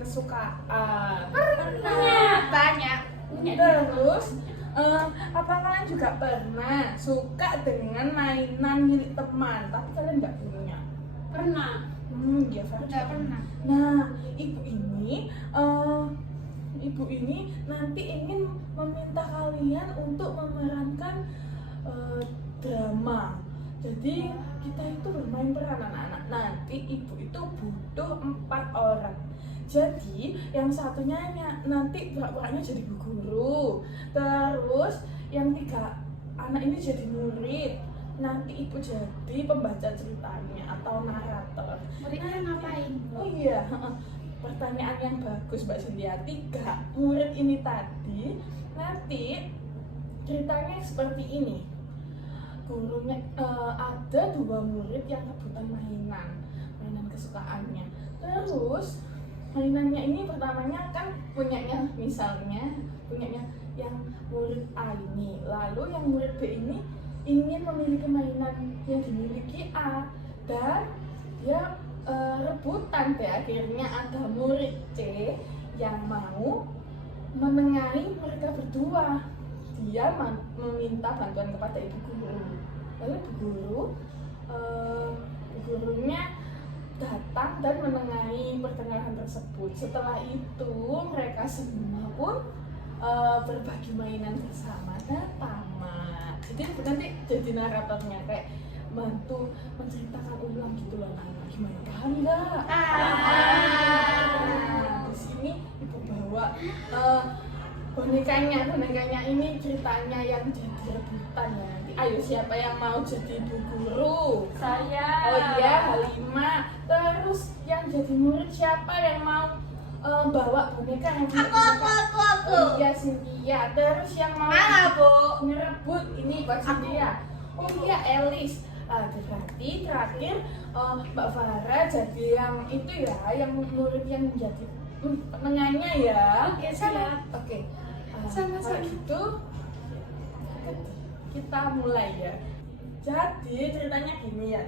kesukaan? Pernah. Banyak. Terus apa kalian juga pernah suka dengan mainan milik teman tapi kalian nggak punya? Pernah. Ya Farah Nggak juga. pernah. Nah, ibu ini nanti ingin meminta kalian untuk memerankan drama. Jadi kita itu bermain peran anak-anak. Nanti ibu itu butuh 4 orang. Jadi yang satunya nanti pura-puranya jadi bu guru. Terus yang 3 anak ini jadi murid. Nanti ibu jadi pembaca ceritanya atau narator. Muridnya ngapain? Oh iya, pertanyaan yang bagus Mbak Cynthia. 3 murid ini tadi nanti ceritanya seperti ini. Gurunya ada 2 murid yang rebutan mainan kesukaannya. Terus mainannya ini pertamanya kan punyanya yang murid A ini. Lalu yang murid B ini ingin memiliki mainan yang dimiliki A dan dia rebutan deh. Akhirnya ada murid C yang mau menengahi mereka berdua. Dia meminta bantuan kepada ibu guru. Lalu ibu gurunya datang dan menengahi pertengahan tersebut. Setelah itu mereka semua pun berbagi mainan bersama dan tamat. Jadi nanti jadi naratornya kayak bantu menceritakan ulang gitu loh anak. Gimana, paham nggak? Di sini ibu bawa bonekanya ini ceritanya yang jadi rebutan ya. Nanti ayo siapa yang mau jadi ibu guru? Saya. Oh iya, Halimah. Terus yang jadi murid siapa yang mau bawa boneka yang Aku. Oh iya, Cynthia. Terus yang mau Bu. ngerebut ini buat Cynthia. Oh iya, Elis. Berarti terakhir Mbak Farah jadi yang itu ya, yang murid yang menjadi penengahnya ya. Oke, siap. Oke. Sama-sama. Kalau gitu kita mulai ya. Jadi ceritanya gini ya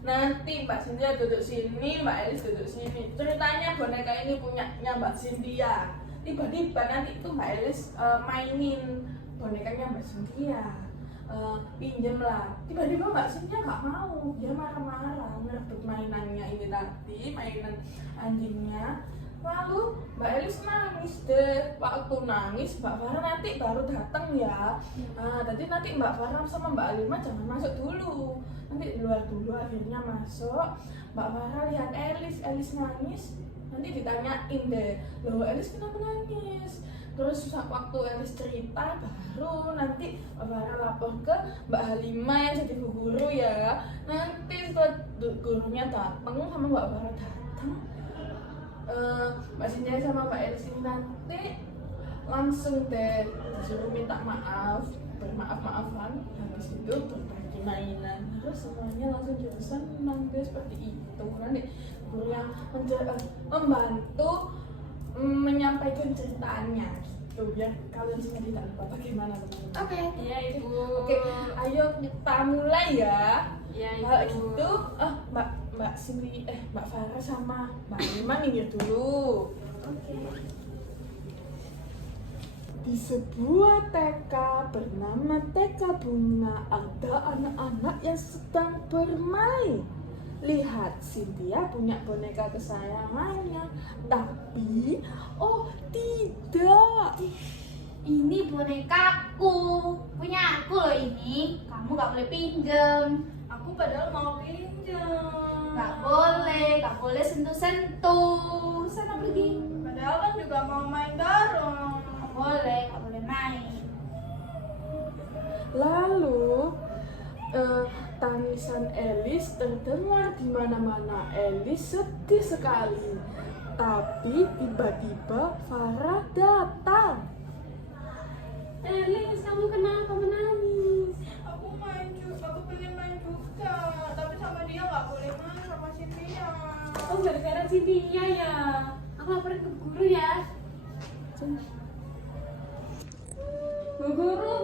nanti Mbak Cynthia duduk sini, Mbak Elis duduk sini. Ceritanya boneka ini punyanya Mbak Cynthia. Tiba-tiba nanti itu Mbak Elis mainin bonekanya Mbak Cynthia. Pinjem lah. Tiba-tiba Mbak Cynthia nggak mau, dia marah-marah merebut mainannya ini tadi, mainan anjingnya. Lalu Mbak Elis nangis deh. Waktu nangis Mbak Farah nanti baru datang ya. Jadi nanti Mbak Farah sama Mbak Alima jangan masuk dulu. Nanti di luar dulu, akhirnya masuk. Mbak Farah lihat Elis nangis. Nanti ditanyain deh, loh Elis kenapa nangis? Terus waktu Elis cerita baru nanti Mbak Farah lapor ke Mbak Halimah yang jadi bu guru ya. Nanti setelah gurunya datang sama Mbak Farah datang, Mbak Cynthia sama Mbak Elis ini nanti langsung deh disuruh minta maaf, bermaaf-maafan. Habis itu berbagi mainan, terus semuanya langsung jadi senang deh seperti itu. Nanti guru yang membantu menyampaikan ceritanya gitu biar kalian semua tidak lupa. Bagaimana teman-teman? Oke. Iya, Ibu. Oke, ayo kita mulai ya. Iya, Ibu. Kalau gitu, Mbak Farah sama Mbak Alima minggir dulu. Oke. Di sebuah TK bernama TK Bunga ada anak-anak yang sedang bermain. Lihat, Cynthia punya boneka kesayangannya. Tapi, oh tidak. Ini bonekaku. Punya aku loh ini. Kamu gak boleh pinjam. Aku padahal mau pinjam. Gak boleh sentuh-sentuh. Sana pergi. Padahal kan juga mau main bareng. Gak boleh main. Lalu tangisan Elis terdengar di mana-mana. Elis sedih sekali. Tapi tiba-tiba Farah datang. Elis, kamu kenapa menangis? Aku pengen main juga, tapi sama dia nggak boleh main sama Cynthia. Oh, gara-gara Cynthia ya. Aku laporin ke guru ya. Bu guru.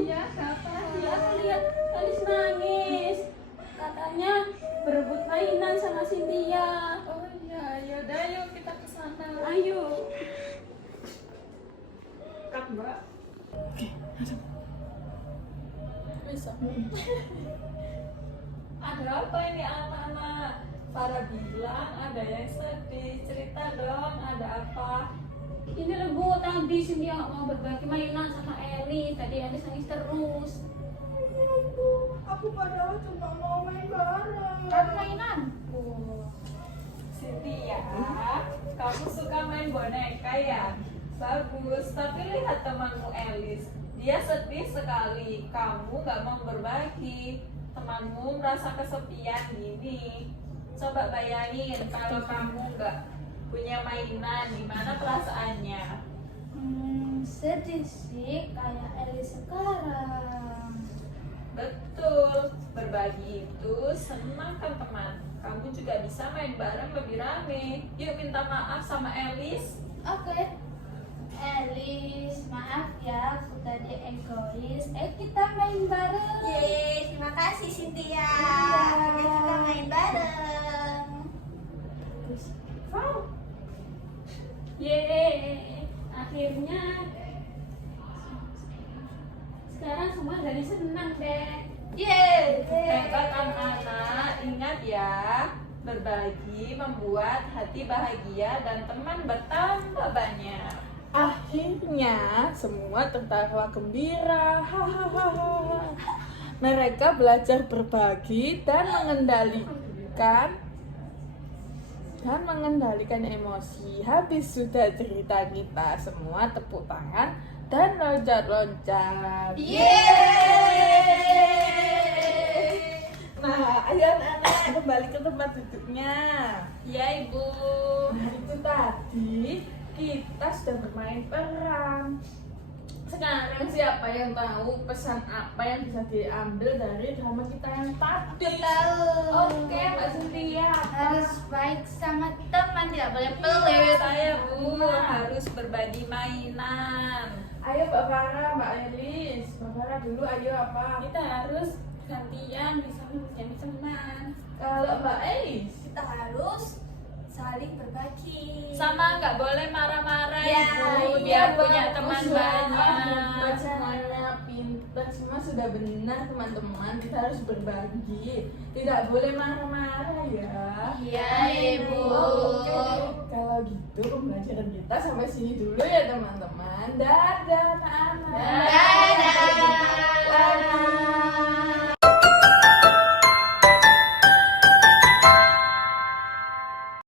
Iya, siapa? Tadi aku lihat Elis nangis. Katanya berebut mainan sama Cynthia. Oh iya, yaudah yuk kita Bisa. Ada apa ini anak-anak? Farah bilang ada yang sedih. Cerita dong, ada apa? Ini loh Bu, tadi Cynthia nggak mau berbagi mainan sama Eli. Tadi Eli nangis terus. Iya ibu, aku padahal cuma mau main bareng. Kan mainanku. Cynthia, kamu suka main boneka ya? Bagus, tapi lihat temanmu Elis. Dia sedih sekali. Kamu gak mau berbagi. Temanmu merasa kesepian gini. Coba bayangin kalau kamu gak punya mainan, gimana perasaannya? Sedih sih kayak Eli sekarang. Betul, berbagi itu senang kan teman. Kamu juga bisa main bareng lebih rame. Yuk minta maaf sama Elis. Oke. Elis, maaf ya, aku tadi egois. Kita main bareng. Yeay, terima kasih Cynthia. Iya. Kita main bareng. Yeay, akhirnya sekarang semua jadi senang deh. Yeay. Hebat anak-anak, ingat ya, berbagi membuat hati bahagia dan teman bertambah banyak. Akhirnya semua tertawa gembira. Hahaha. Mereka belajar berbagi dan mengendalikan emosi. Habis sudah cerita kita, semua tepuk tangan dan loncat-loncat. Yeay. Nah, ayo anak-anak kembali ke tempat duduknya. Ya ibu. Nah, itu tadi kita sudah bermain peran. Sekarang siapa yang tahu pesan apa yang bisa diambil dari drama kita yang tadi? Tahu. Oke, Mbak Cynthia. Harus baik sama teman, tidak boleh pelit. Saya bu harus berbagi mainan. Ayo Mbak Farah, Mbak Elis. Mbak Farah dulu, ayo apa? Kita harus gantian bisa menjadi teman. Kalau Mbak Elis, Kita harus saling berbagi. Sama nggak boleh marah-marah Ya, ibu. iya, Dia punya bagus teman ya. banyak. Semuanya pintar, semua sudah benar teman-teman. Kita harus berbagi, tidak boleh marah-marah ya. Iya, Ibu. Oke, kalau gitu pembelajaran kita sampai sini dulu ya teman-teman. Dadah anak-anak. Dadah.